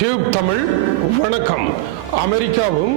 Tube Tamil வணக்கம். அமெரிக்காவும்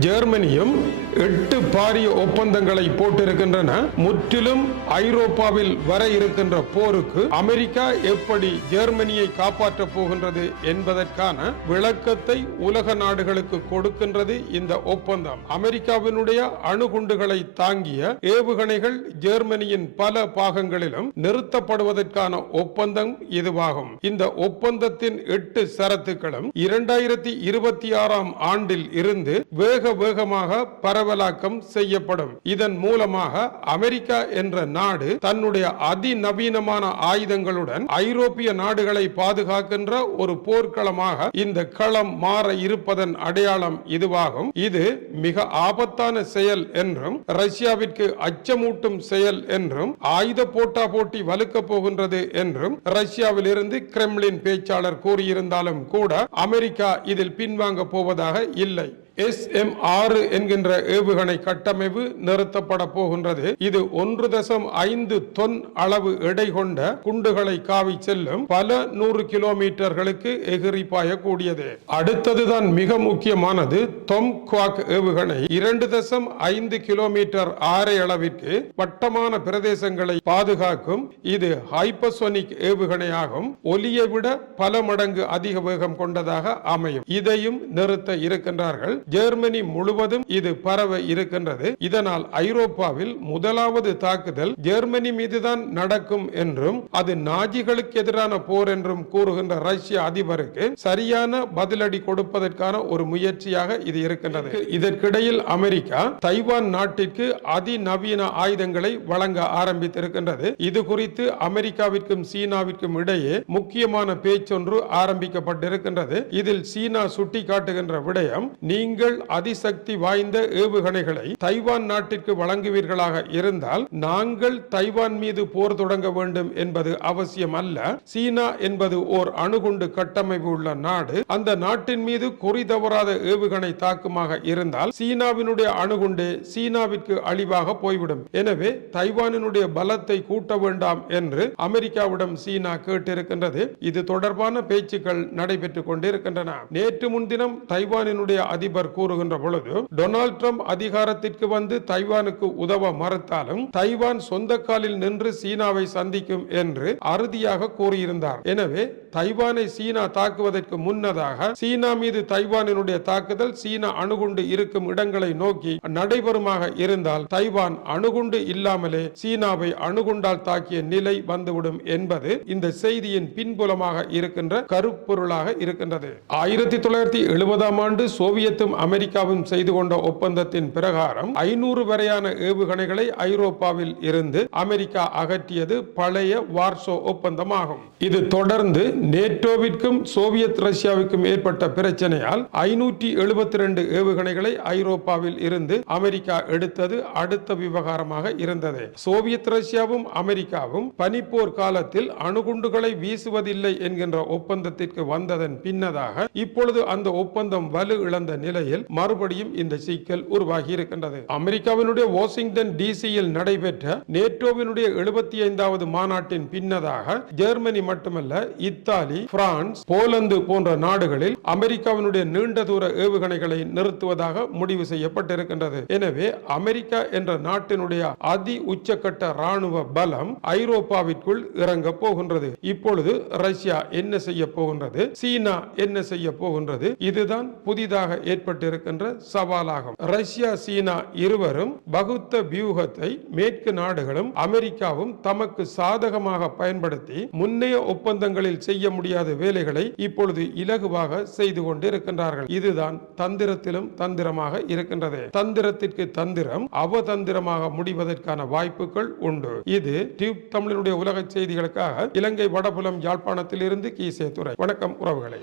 ஜெர்மனியும் எட்டு பாரிய ஒப்பந்தங்களை போட்டிருக்கின்றன. முற்றிலும் ஐரோப்பாவில் வர இருக்கின்ற போருக்கு அமெரிக்கா எப்படி ஜெர்மனியை காப்பாற்றப் போகின்றது என்பதற்கான விளக்கத்தை உலக நாடுகளுக்கு கொடுக்கின்றது இந்த ஒப்பந்தம். அமெரிக்காவினுடைய அணுகுண்டுகளை தாங்கிய ஏவுகணைகள் ஜெர்மனியின் பல பாகங்களிலும் நிறுத்தப்படுவதற்கான ஒப்பந்தம் இதுவாகும். இந்த ஒப்பந்தத்தின் எட்டு சரத்துக்களும் இரண்டாயிரத்தி இருபத்தி ஆறாம் ஆண்டில் இருந்து வேக வேகமாக பரவலாக்கம் செய்யப்படும். இதன் மூலமாக அமெரிக்கா என்ற நாடு தன்னுடைய அதிநவீனமான ஆயுதங்களுடன் ஐரோப்பிய நாடுகளை பாதுகாக்கின்ற ஒரு போர்க்களமாக இந்த களம் மாற இருப்பதன் அடையாளம் இதுவாகும். இது மிக ஆபத்தான செயல் என்றும் ரஷ்யாவிற்கு அச்சமூட்டும் செயல் என்றும் ஆயுத போட்டா போட்டி வலுக்க போகின்றது என்றும் ரஷ்யாவில் இருந்து கிரெம்ளின் பேச்சாளர் கூறியிருந்தாலும் கூட அமெரிக்கா இதில் பின்வாங்க போவதாக இல்லை. எஸ் எம் ஆறு என்கின்ற ஏவுகணை கட்டமைப்பு நிறுத்தப்பட போகின்றது. இது ஒன்று தசம் ஐந்து தொன் அளவு எடை கொண்ட குண்டுகளை காவி செல்லும் பல நூறு கிலோமீட்டர்களுக்கு எகிரி பாயக்கூடியது. அடுத்ததுதான் மிக முக்கியமானது தொம் குவாக் ஏவுகணை. இரண்டு தசம் ஐந்து கிலோமீட்டர் ஆரை அளவிற்கு வட்டமான பிரதேசங்களை பாதுகாக்கும் இது ஹைப்பசோனிக் ஏவுகணையாகும். ஒலியை விட பல மடங்கு அதிக வேகம் கொண்டதாக அமையும். இதையும் நிறுத்த இருக்கின்றார்கள். ஜெர்மனி முழுவதும் இது பரவ இருக்கின்றது. இதனால் ஐரோப்பாவில் முதலாவது தாக்குதல் ஜெர்மனி மீதுதான் நடக்கும் என்றும் அது நாஜிகளுக்கு எதிரான போர் என்றும் கூறுகின்ற ரஷ்ய அதிபருக்கு சரியான பதிலடி கொடுப்பதற்கான ஒரு முயற்சியாக இது இருக்கின்றது. இதற்கிடையில் அமெரிக்கா தைவான் நாட்டிற்கு அதிநவீன ஆயுதங்களை வழங்க ஆரம்பித்திருக்கின்றது. இது குறித்து அமெரிக்காவிற்கும் சீனாவிற்கும் இடையே முக்கியமான பேச்சொன்று ஆரம்பிக்கப்பட்டிருக்கின்றது. இதில் சீனா சுட்டிக்காட்டுகின்ற விடயம் நீங்க நீங்கள் அதிசக்தி வாய்ந்த ஏவுகணைகளை தைவான் நாட்டிற்கு வழங்குவீர்களாக இருந்தால் நாங்கள் தைவான் மீது போர் தொடங்க வேண்டும் என்பது அவசியம் அல்ல சீனா என்பது ஓர் அணுகுண்டு கட்டமைப்பு உள்ள நாடு. அந்த நாட்டின் மீது குறி தவறாத ஏவுகணை தாக்குமாக இருந்தால் சீனாவினுடைய அணுகுண்டு சீனாவிற்கு அழிவாக போய்விடும். எனவே தைவானினுடைய பலத்தை கூட்ட வேண்டாம் என்று அமெரிக்காவிடம் சீனா கேட்டிருக்கின்றது. இது தொடர்பான பேச்சுக்கள் நடைபெற்றுக் கொண்டிருக்கின்றன. நேற்று முன்தினம் தைவானினுடைய அதிபர் கூறுகின்ற பொழுது டொனால்ட் ட்ரம்ப் அதிகாரத்திற்கு வந்து தைவானுக்கு உதவ மறுத்தாலும் தைவான் சொந்த காலில் நின்று சீனாவை சந்திக்கும் என்று அறுதியாக கூறியிருந்தார். எனவே தைவானை சீனா தாக்குவதற்கு முன்னதாக சீனா மீது தைவானினுடைய தாக்குதல் சீனா அணுகுண்டு இருக்கும் இடங்களை நோக்கி நடைபெறுமாக இருந்தால் தைவான் அணுகுண்டு இல்லாமலே சீனாவை அணுகுண்டால் தாக்கிய நிலை வந்துவிடும் என்பது இந்த செய்தியின் பின்புலமாக இருக்கின்ற கருப்பொருளாக இருக்கின்றது. ஆயிரத்தி தொள்ளாயிரத்தி எழுபதாம் ஆண்டு சோவியத்தும் அமெரிக்காவும் செய்து கொண்ட ஒப்பந்தத்தின் பிரகாரம் ஐநூறு வரையான ஏவுகணைகளை ஐரோப்பாவில் இருந்து அமெரிக்கா அகற்றியது பழைய வார்சோ ஒப்பந்தமாகும். இது தொடர்ந்து நேட்டோவிற்கும் சோவியத் ரஷ்யாவிற்கும் ஏற்பட்ட பிரச்சனையால் ஐநூற்றி எழுபத்தி ரெண்டு ஏவுகணைகளை ஐரோப்பாவில் இருந்து அமெரிக்கா எடுத்தது அடுத்த விவகாரமாக இருந்தது. சோவியத் ரஷ்யாவும் அமெரிக்காவும் பனிப்போர் காலத்தில் அணுகுண்டுகளை வீசுவதில்லை என்கின்ற ஒப்பந்தத்திற்கு வந்ததன் பின்னதாக இப்பொழுது அந்த ஒப்பந்தம் வலு இழந்த நிலை நிலையில் மறுபடியும் இந்த சிக்கல் உருவாகி இருக்கின்றது. அமெரிக்காவினுடைய வாஷிங்டன் டிசியில் நடைபெற்ற நேட்டோவினுடைய எழுபத்தி ஐந்தாவது மாநாட்டின் பின்னதாக ஜெர்மனி மட்டுமல்ல இத்தாலி பிரான்ஸ் போலந்து போன்ற நாடுகளில் அமெரிக்காவினுடைய நீண்ட தூர ஏவுகணைகளை நிறுத்துவதாக முடிவு செய்யப்பட்டிருக்கின்றது. எனவே அமெரிக்கா என்ற நாட்டினுடைய அதி உச்சக்கட்ட ராணுவ பலம் ஐரோப்பாவிற்குள் இறங்க போகின்றது. இப்பொழுது ரஷ்யா என்ன செய்ய போகின்றது? சீனா என்ன செய்ய போகின்றது? இதுதான் புதிதாக ஏற்பட்ட ஏற்பட்டிருக்கின்ற சவாலாகும். ரஷ்யா சீனா இருவரும் பகுத்த வியூகத்தை மேற்கு நாடுகளும் அமெரிக்காவும் தமக்கு சாதகமாக பயன்படுத்தி முன்னைய ஒப்பந்தங்களில் செய்ய முடியாத வேலைகளை இப்பொழுது இலகுவாக செய்து கொண்டிருக்கின்றார்கள். இதுதான் தந்திரத்திலும் தந்திரமாக இருக்கின்றது. தந்திரத்திற்கு தந்திரம் அவதந்திரமாக முடிவதற்கான வாய்ப்புகள் உண்டு. இது டியூப் தமிழினுடைய உலக செய்திகளுக்காக இலங்கை வடபுலம் யாழ்ப்பாணத்தில் இருந்து கீசே துறை வணக்கம் உறவுகளை.